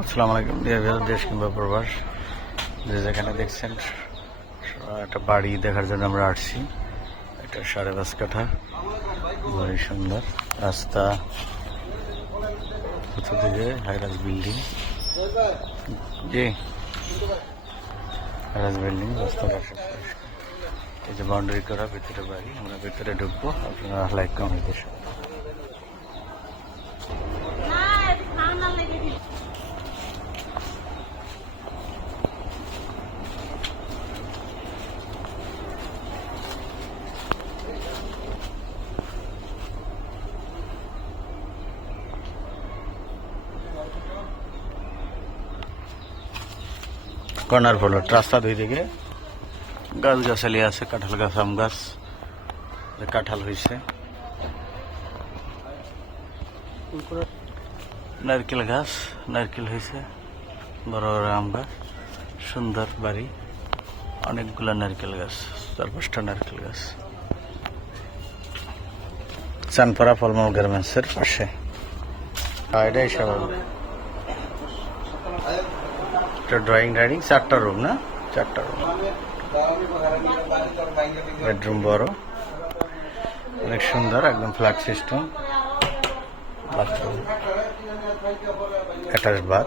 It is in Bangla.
আসসালামু আলাইকুম ডিয়ার দেশ কিংবা প্রবাস। যে যেখানে দেখছেন, একটা বাড়ি দেখার জন্য আমরা আসছি। এটা সাড়ে পাঁচ কাঠা, ভারী সুন্দর। রাস্তা চতুর্দিকে হাইরাজ বিল্ডিং। জি, হাইরাজ বিল্ডিং রাস্তা পাশে। এই যে বাউন্ডারি করা, ভিতরে বাড়ি, আমরা ভিতরে ঢুকবো। আপনারা লাইক, কমেন্ট দিয়ে কর্নার ফ্লোর রাস্তা দুই দিকে। গাছ গাছালি আছে, কাঁঠাল গাছ, আম গাছ কাঁঠাল হয়েছে নারকেল গাছ, নারকেল হয়েছে বড় বড় আম গাছ, সুন্দর বাড়ি। অনেকগুলা নারকেল গাছ, চার পাঁচটা নারকেল গাছ। চানপাড়া ফলমল গার্মেন্টসের পাশে। এটাই স্বাভাবিক। একটা ড্রয়িং ডাইনিং চারটা রুম না? চারটা রুম বেডরুম বড়। অনেক সুন্দর, একদম ফ্ল্যাট সিস্টেম অ্যাটাচ বাথ